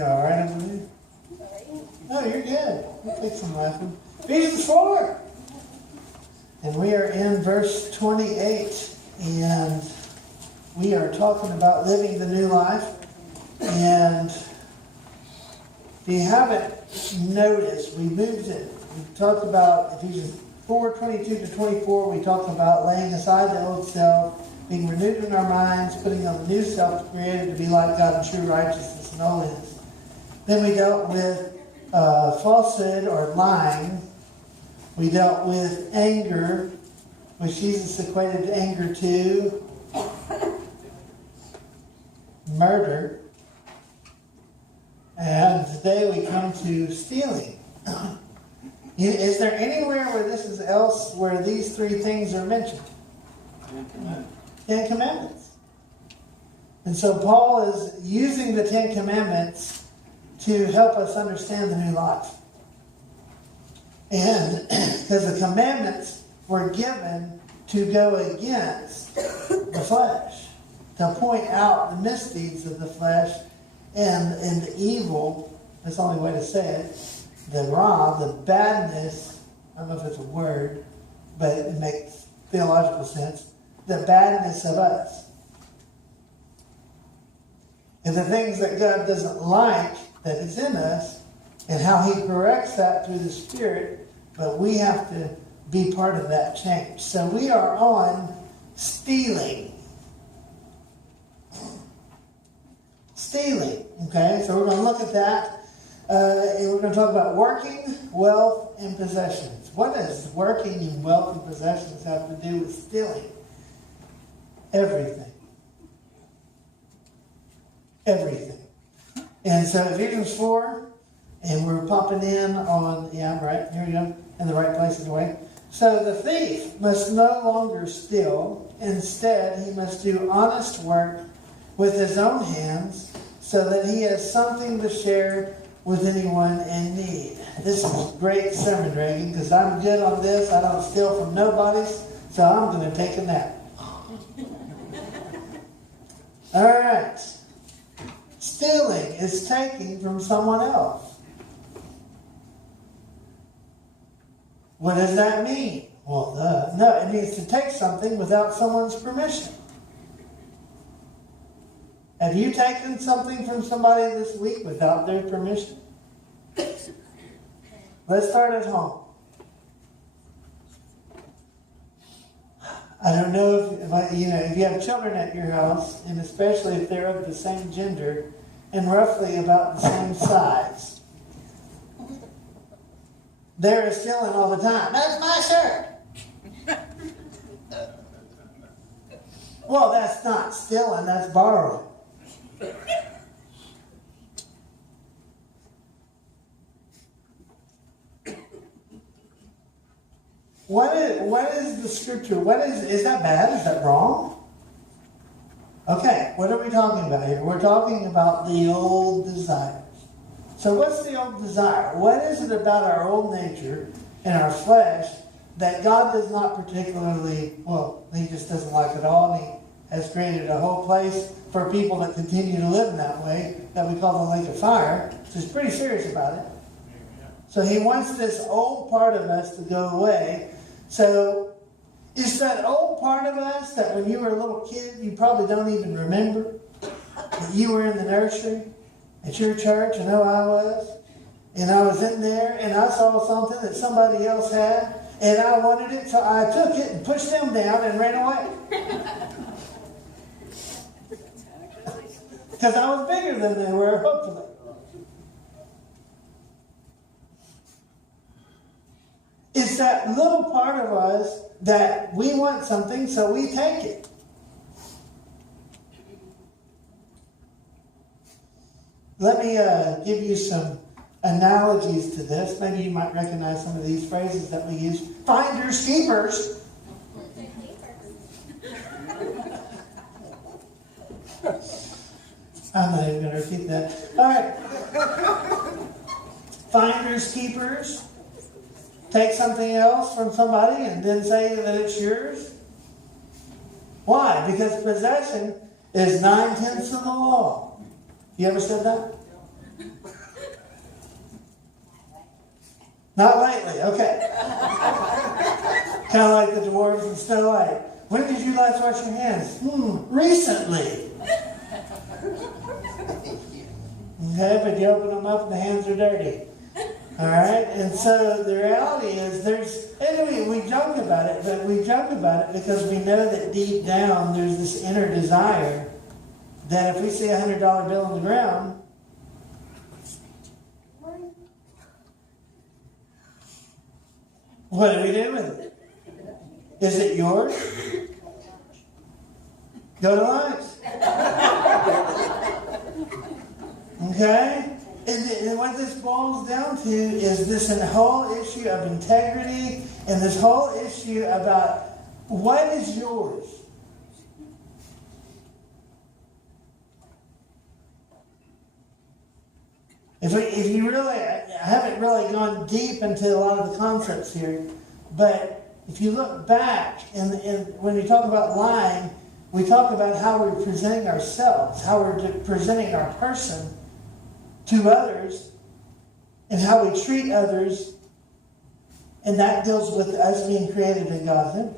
You all right over there? No, you're good. We'll take some laughing. Ephesians 4. And we are in verse 28. And we are talking about living the new life. And if you haven't noticed, we moved it. We talked about Ephesians 4:22-24. We talked about laying aside the old self, being renewed in our minds, putting on the new self created to be like God in true righteousness and holiness. Then we dealt with falsehood or lying. We dealt with anger, which Jesus equated anger to murder. And today we come to stealing. Is there anywhere where this is else where these three things are mentioned? Ten Commandments. And so Paul is using the Ten Commandments to help us understand the new life. And because the commandments were given to go against the flesh, to point out the misdeeds of the flesh and the evil, that's the only way to say it, the raw, the badness, I don't know if it's a word, but it makes theological sense, the badness of us. And the things that God doesn't like that is in us, and how He corrects that through the Spirit, but we have to be part of that change. So we are on stealing. Stealing, okay? So we're going to look at that. And we're going to talk about working, wealth, and possessions. What does working and wealth and possessions have to do with stealing? Everything. Everything. And so Ephesians 4, and we're popping in on, yeah, right, here we go, in the right place anyway. So the thief must no longer steal. Instead, he must do honest work with his own hands so that he has something to share with anyone in need. This is great sermon, Reagan, because I'm good on this. I don't steal from nobody's, so I'm going to take a nap. All right. Stealing is taking from someone else. What does that mean? Well, no, it means to take something without someone's permission. Have you taken something from somebody this week without their permission? Let's start at home. I don't know if you have children at your house, and especially if they're of the same gender and roughly about the same size. They're stealing all the time. That's my shirt. Well, that's not stealing, that's borrowing. What is the scripture? Is that bad? Is that wrong? Okay, what are we talking about here? We're talking about the old desires. So what's the old desire? What is it about our old nature and our flesh that God does not particularly, well, He just doesn't like at all, and He has created a whole place for people that continue to live in that way that we call the lake of fire, which is pretty serious about it. So He wants this old part of us to go away. So it's that old part of us that when you were a little kid, you probably don't even remember that you were in the nursery at your church, and I was. And I was in there, and I saw something that somebody else had, and I wanted it, so I took it and pushed them down and ran away. Because I was bigger than they were, hopefully. It's that little part of us that we want something, so we take it. Let me give you some analogies to this. Maybe you might recognize some of these phrases that we use. Finders keepers. I'm not even going to repeat that. All right. Finders keepers. Take something else from somebody and then say that it's yours. Why? Because possession is 9/10 of the law. You ever said that? Not lately, okay. Kind of like the dwarves in Snow White. When did you last wash your hands? Recently. Okay, but you open them up and the hands are dirty. Alright, and so the reality is we joke about it, but we joke about it because we know that deep down there's this inner desire that if we see a $100 bill on the ground, what do we do with it? Is it yours? Go to lunch. Okay? And what this boils down to is this whole issue of integrity and this whole issue about what is yours. If you really, I haven't really gone deep into a lot of the concepts here, but if you look back and when we talk about lying, we talk about how we're presenting ourselves, how we're presenting our person to others, and how we treat others, and that deals with us being created in God's image.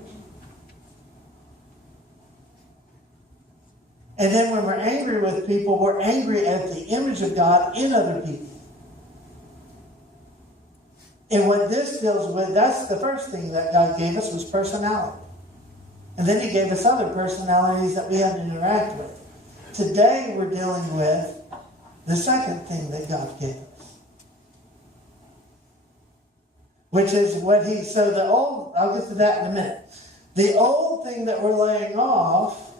And then when we're angry with people, we're angry at the image of God in other people. And what this deals with, that's the first thing that God gave us was personality. And then He gave us other personalities that we had to interact with. Today we're dealing with the second thing that God gave us. Which is what I'll get to that in a minute. The old thing that we're laying off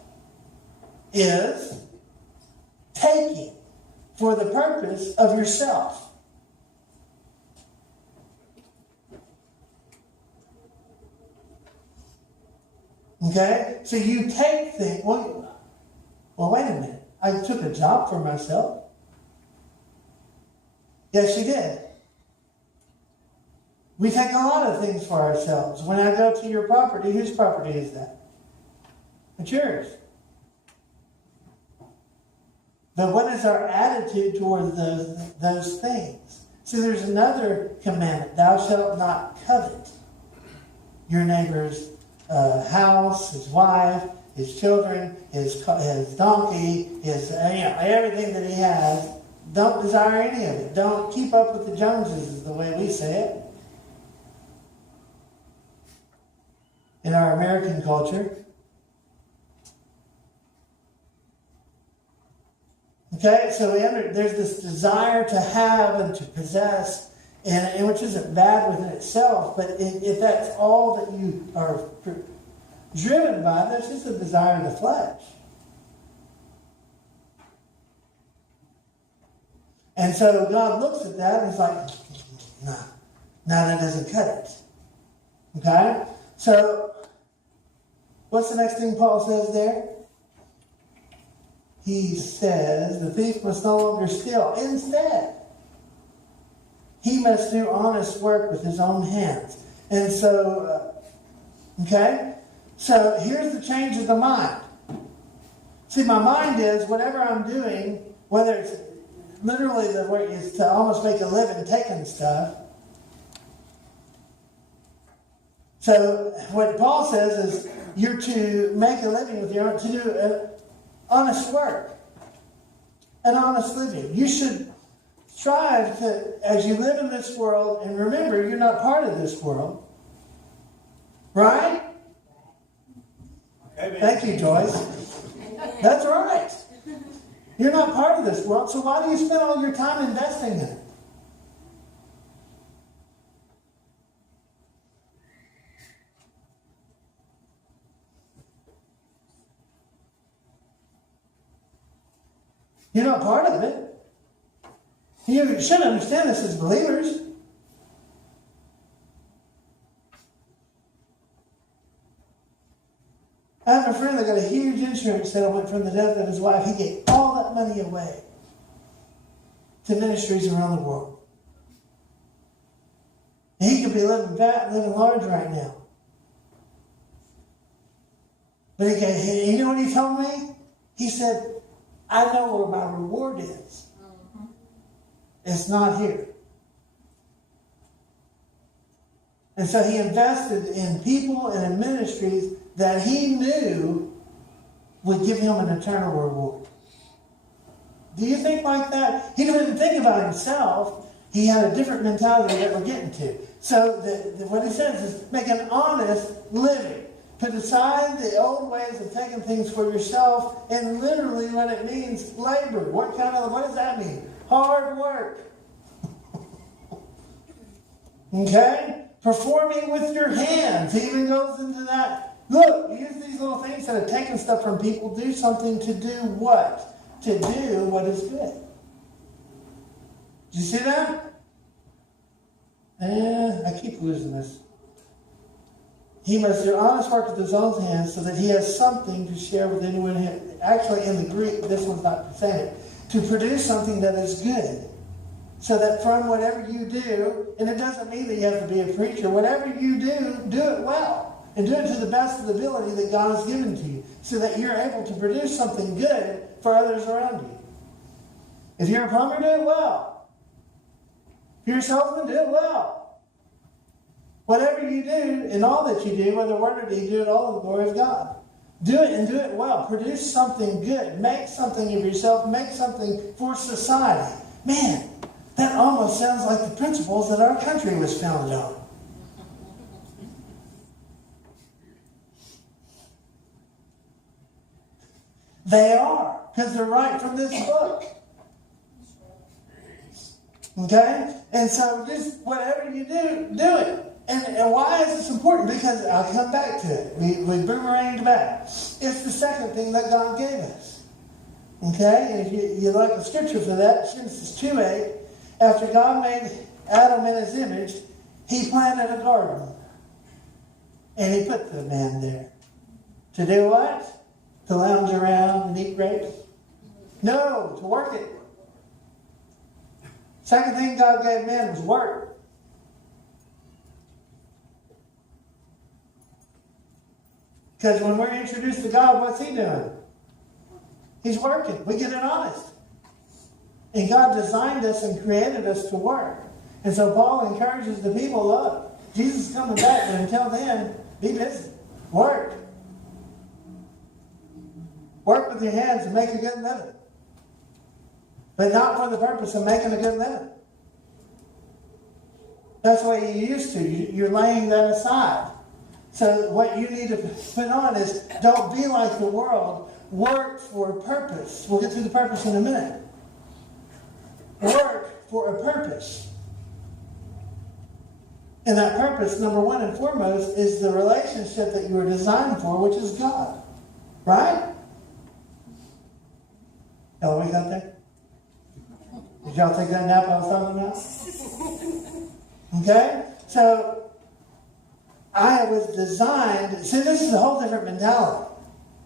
is taking for the purpose of yourself. Okay? So you take things. Well, wait a minute. I took a job for myself. Yes, you did. We take a lot of things for ourselves. When I go to your property, whose property is that? It's yours. But what is our attitude toward those things? See, there's another commandment. Thou shalt not covet your neighbor's house, his wife, his children, his donkey, his everything that he has. Don't desire any of it. Don't keep up with the Joneses, is the way we say it. In our American culture. Okay, so there's this desire to have and to possess, and which isn't bad within itself, but if that's all that you are driven by, that's just a desire of the flesh. And so God looks at that and is like, no, that doesn't cut it. Okay? So, what's the next thing Paul says there? He says, the thief must no longer steal. Instead, he must do honest work with his own hands. And so, okay? So, here's the change of the mind. See, my mind is, whatever I'm doing, whether it's literally the word is to almost make a living taking stuff. So what Paul says is you're to make a living with your own, to do honest work, an honest living. You should strive to, as you live in this world, and remember, you're not part of this world. Right? Amen. Thank you, Joyce. That's right. You're not part of this world, so why do you spend all your time investing in it? You're not part of it. You should understand this as believers. I have a friend that got a huge insurance settlement from the death of his wife. He gave all that money away to ministries around the world. And he could be living fat and living large right now. But you know what he told me? He said, I know where my reward is. It's not here. And so he invested in people and in ministries that he knew would give him an eternal reward. Do you think like that? He didn't think about himself. He had a different mentality that we're getting to. So what he says is make an honest living. Put aside the old ways of taking things for yourself, and literally what it means, labor. What does that mean? Hard work. Okay? Performing with your hands. He even goes into that. Look, use these little things instead of taking stuff from people. Do something to do what? To do what is good. Did you see that? I keep losing this. He must do honest work with his own hands so that he has something to share with anyone. Actually, in the Greek, this one's not saying it. To produce something that is good. So that from whatever you do, and it doesn't mean that you have to be a preacher, whatever you do it well. And do it to the best of the ability that God has given to you. So that you're able to produce something good for others around you. If you're a plumber, do it well. If you're a salesman, do it well. Whatever you do, in all that you do, whether word or deed, do it all in the glory of God. Do it and do it well. Produce something good. Make something of yourself. Make something for society. Man, that almost sounds like the principles that our country was founded on. They are, because they're right from this book. Okay? And so just whatever you do, do it. And why is this important? Because I'll come back to it. We boomeranged back. It's the second thing that God gave us. Okay? And if you like the scripture for that, Genesis 2:8, after God made Adam in his image, he planted a garden. And he put the man there. To do what? To lounge around and eat grapes? No, to work it. Second thing God gave man was work. Because when we're introduced to God, what's he doing? He's working. We get it honest. And God designed us and created us to work. And so Paul encourages the people, look, Jesus is coming back, but until then, be busy. Work. Work with your hands and make a good living. But not for the purpose of making a good living. That's what you used to. You're laying that aside. So what you need to put on is, don't be like the world. Work for a purpose. We'll get to the purpose in a minute. Work for a purpose. And that purpose, number one and foremost, is the relationship that you were designed for, which is God. Right? Y'all wake up there? Did y'all take that nap I was talking about? Okay? So, I was designed, see, this is a whole different mentality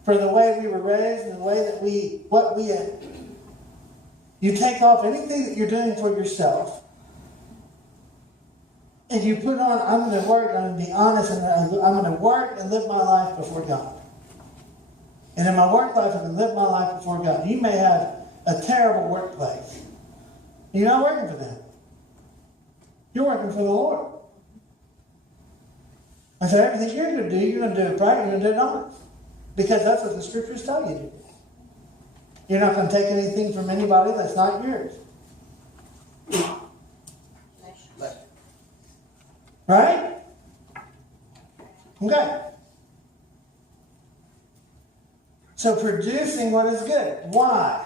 for the way we were raised and the way that you take off anything that you're doing for yourself and you put on, I'm going to work, I'm going to be honest, and I'm going to work and live my life before God. And in my work life, I'm going to live my life before God. You may have a terrible workplace. You're not working for them. You're working for the Lord. And so everything you're going to do, you're going to do it right, you're going to do it honest. Because that's what the scriptures tell you to do. You're not going to take anything from anybody that's not yours. Right? Okay. So producing what is good. Why?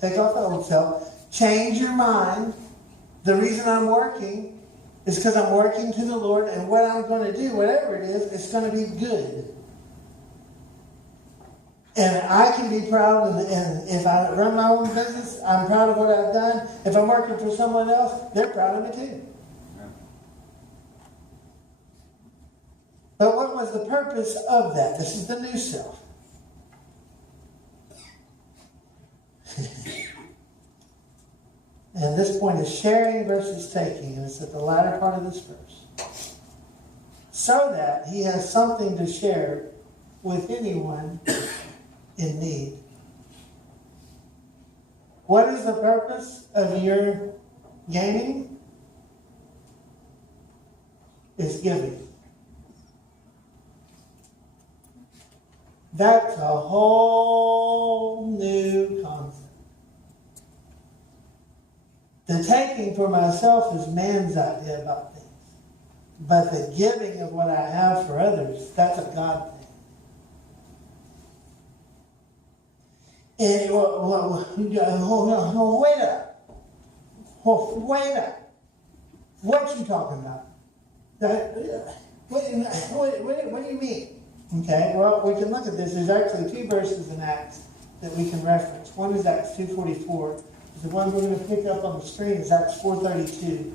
Take off the old self. Change your mind. The reason I'm working is because I'm working to the Lord, and what I'm going to do, whatever it is, it's going to be good. And I can be proud, and if I run my own business, I'm proud of what I've done. If I'm working for someone else, they're proud of me too. But what was the purpose of that? This is the new self. And this point is sharing versus taking. And it's at the latter part of this verse. So that he has something to share with anyone in need. What is the purpose of your gaining is giving. That's a whole new concept. The taking for myself is man's idea about things. But the giving of what I have for others, that's a God thing. And, wait up. Wait up. What you talking about? What do you mean? Okay, well, we can look at this. There's actually 2 verses in Acts that we can reference. One is Acts 2:44. The one we're going to pick up on the screen is Acts 4:32.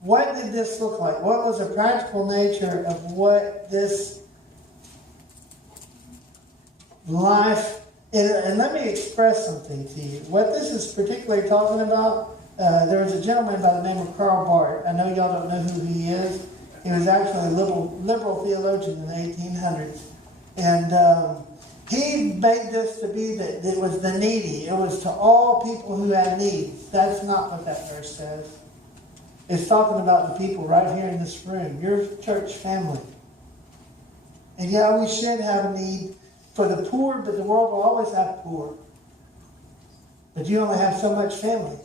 What did this look like? What was the practical nature of what this life... And let me express something to you. What this is particularly talking about, there was a gentleman by the name of Karl Barth. I know y'all don't know who he is. He was actually a liberal theologian in the 1800s. And he made this to be that it was the needy. It was to all people who had needs. That's not what that verse says. It's talking about the people right here in this room, your church family. And yeah, we should have a need for the poor, but the world will always have poor. But you only have so much family.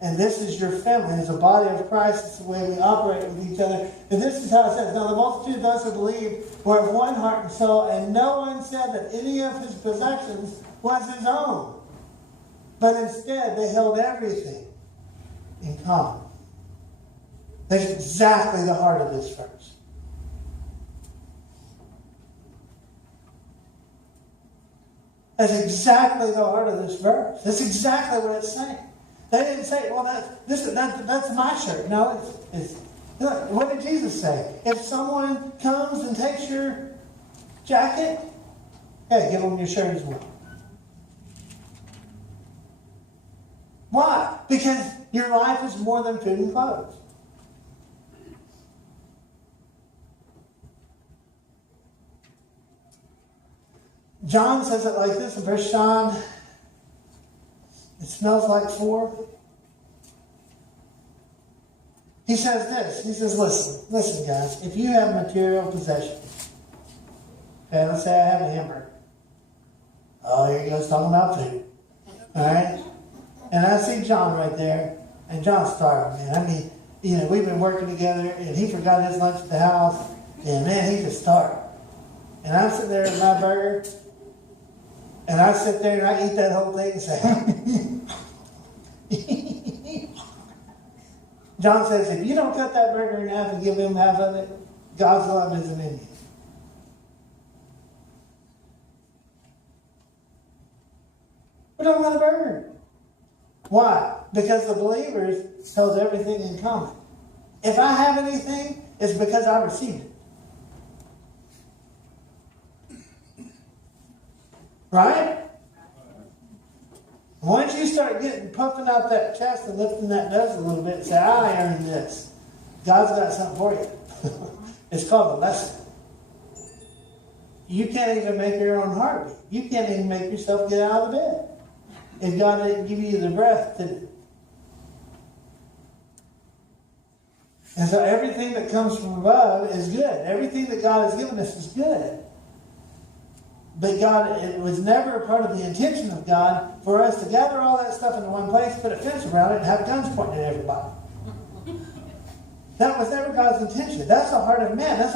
And this is your family. As a body of Christ, it's the way we operate with each other. And this is how it says, now the multitude of those who believed were of one heart and soul, and no one said that any of his possessions was his own. But instead, they held everything in common. That's exactly the heart of this verse. That's exactly the heart of this verse. That's exactly what it's saying. They didn't say, well, that's my shirt. No, it's look, what did Jesus say? If someone comes and takes your jacket, hey, give them your shirt as well. Why? Because your life is more than food and clothes. John says it like this in 1 John. It smells like 4. He says this. He says, listen, guys. If you have material possessions, okay, let's say I have a hamburger. Oh, here he goes talking about food. All right? And I see John right there, and John's starving, man. I mean, we've been working together, and he forgot his lunch at the house, and man, he's just starving. And I'm sitting there with my burger, and I sit there and I eat that whole thing and say, John says, if you don't cut that burger in half and give him half of it, God's love isn't in you. We're talking about a burger. Why? Because the believers held everything in common. If I have anything, it's because I received it. Right? Once you start puffing out that chest and lifting that nose a little bit and say, I earned this, God's got something for you. It's called a lesson. You can't even make your own heartbeat. You can't even make yourself get out of the bed if God didn't give you the breath to. And so everything that comes from above is good. Everything that God has given us is good. But God, it was never a part of the intention of God for us to gather all that stuff into one place, put a fence around it, and have guns pointing at everybody. That was never God's intention. That's the heart of man. That's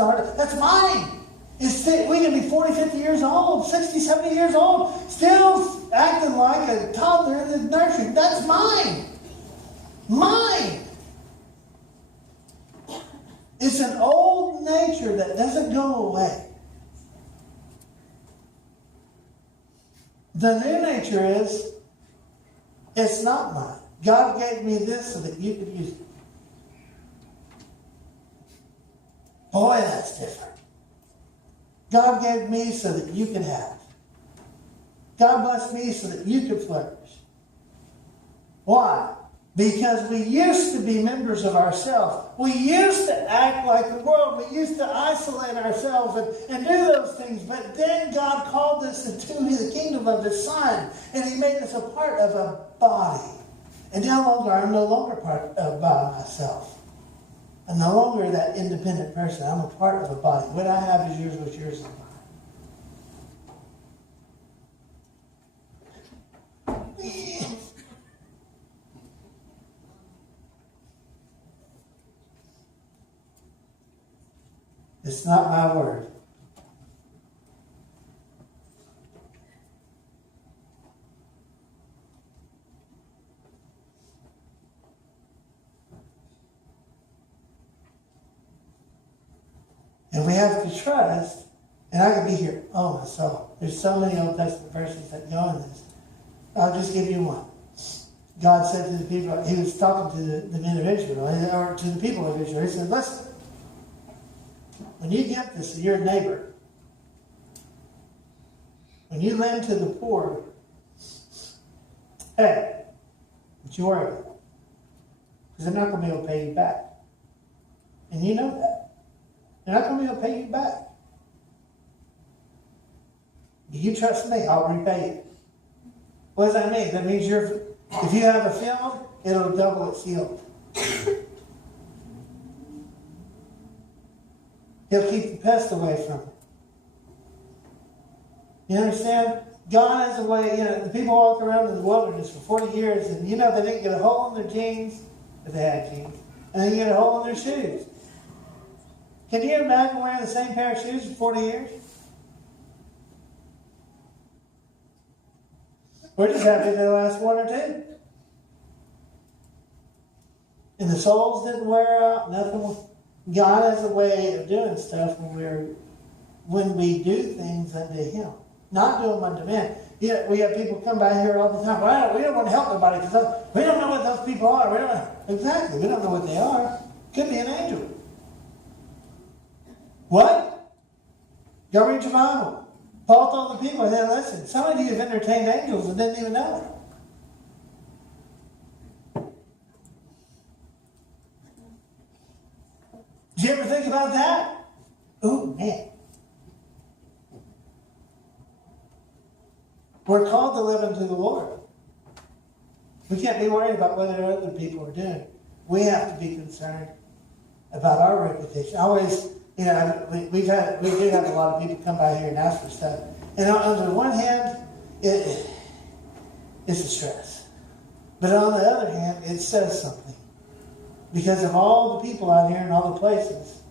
mine. We can be 40, 50 years old, 60, 70 years old, still acting like a toddler in the nursery. That's mine. Mine. It's an old nature that doesn't go away. The new nature is, it's not mine. God gave me this so that you could use it. Boy, that's different. God gave me so that you could have. God blessed me so that you could flourish. Why? Because we used to be members of ourselves. We used to act like the world. We used to isolate ourselves and do those things. But then God called us into the kingdom of His Son. And He made us a part of a body. And I'm no longer part of by myself. I'm no longer that independent person. I'm a part of a body. What I have is yours, what's yours is mine. It's not my word. And we have to trust, and I could be here, oh my soul. There's so many Old Testament verses that go in this. I'll just give you one. God said to the people, He was talking to the men of Israel, or to the people of Israel. He said, listen, when you give this to your neighbor, when you lend to the poor, hey, don't you worry about it. Because they're not going to be able to pay you back. And you know that. They're not going to be able to pay you back. You trust me, I'll repay you. What does that mean? That means if you have a field, it'll double its yield. He'll keep the pest away from it. You understand? God has a way, the people walk around in the wilderness for 40 years and they didn't get a hole in their jeans, if they had jeans, and they didn't get a hole in their shoes. Can you imagine wearing the same pair of shoes for 40 years? We're just happy they last one or two. And the soles didn't wear out, nothing. God has a way of doing stuff when we do things unto Him. Not do them unto men. We have people come by here all the time. Well, we don't want to help nobody because we don't know what those people are. Exactly. We don't know what they are. Could be an angel. What? Go read your Bible. Paul told the people, hey, listen, some of you have entertained angels and didn't even know it. Did you ever think about that? Oh, man. We're called to live unto the Lord. We can't be worried about what other people are doing. We have to be concerned about our reputation. Always, we do have a lot of people come by here and ask for stuff. And on the one hand, it's a stress. But on the other hand, it says something. Because of all the people out here and all the places,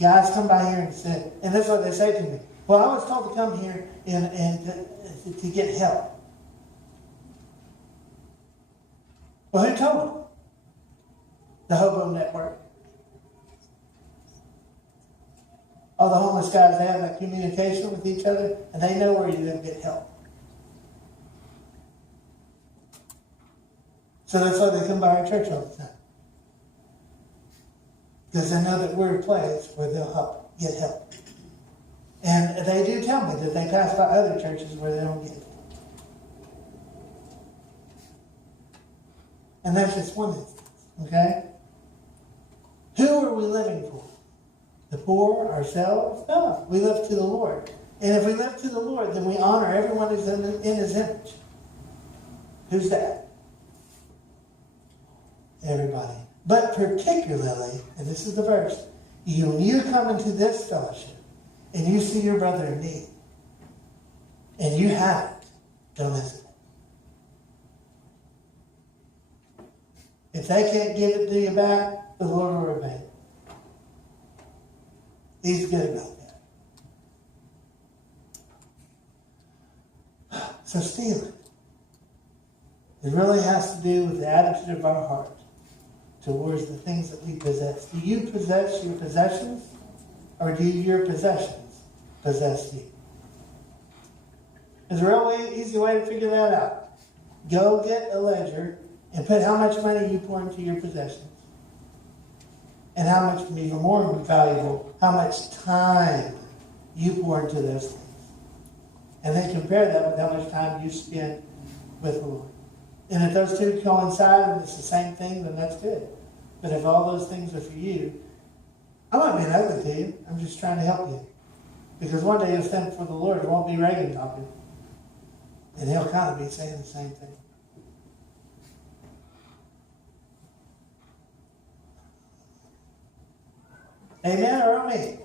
guys come by here and say, and this is what they say to me. Well, I was told to come here and to get help. Well, who told them? The Hobo Network. All the homeless guys, they have that communication with each other, and they know where you can get help. So that's why they come by our church all the time. Because they know that we're a place where they'll get help. And they do tell me that they pass by other churches where they don't get it. And that's just one instance, okay? Who are we living for? The poor, ourselves? No, we live to the Lord. And if we live to the Lord, then we honor everyone who's in His image. Who's that? Everybody. But particularly, and this is the verse, when you come into this fellowship and you see your brother in need, and you have it, don't hesitate. If they can't give it to you back, the Lord will repay it. He's good about that. So stealing. It really has to do with the attitude of our heart towards the things that we possess. Do you possess your possessions? Or do your possessions possess you? There's a real easy way to figure that out. Go get a ledger and put how much money you pour into your possessions. And how much, even more valuable, how much time you pour into those things. And then compare that with how much time you spend with the Lord. And if those two coincide and it's the same thing, then that's good. But if all those things are for you, I'm not being ugly to you. I'm just trying to help you. Because one day you'll stand before the Lord. It won't be Reagan talking. And he'll kind of be saying the same thing. Amen or amen?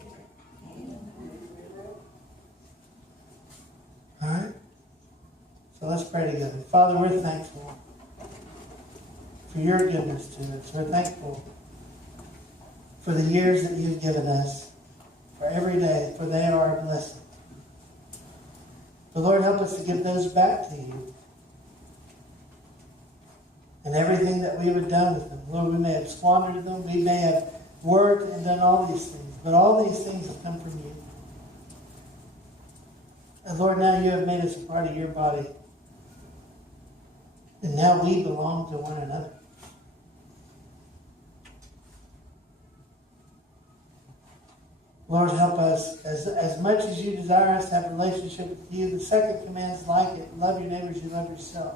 All right. So let's pray together. Father, we're thankful for your goodness to us. We're thankful for the years that you've given us, for every day, for they are a blessing. But Lord, help us to give those back to you. And everything that we have done with them. Lord, we may have squandered them. We may have worked and done all these things. But all these things have come from you. And Lord, now you have made us a part of your body. And now we belong to one another. Lord, help us, as much as you desire us to have a relationship with you, the second command is like it. Love your neighbors, you love yourself.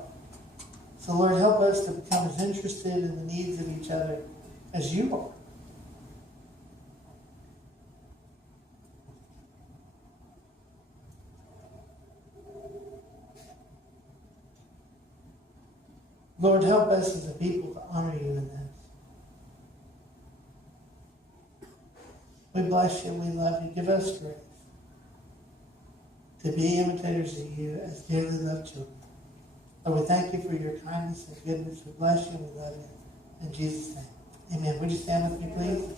So Lord, help us to become as interested in the needs of each other as you are. Lord, help us as a people to honor you in this. We bless you, we love you. Give us grace to be imitators of you as dearly loved children. Lord, we thank you for your kindness and goodness. We bless you and we love you. In Jesus' name, amen. Would you stand with me, please?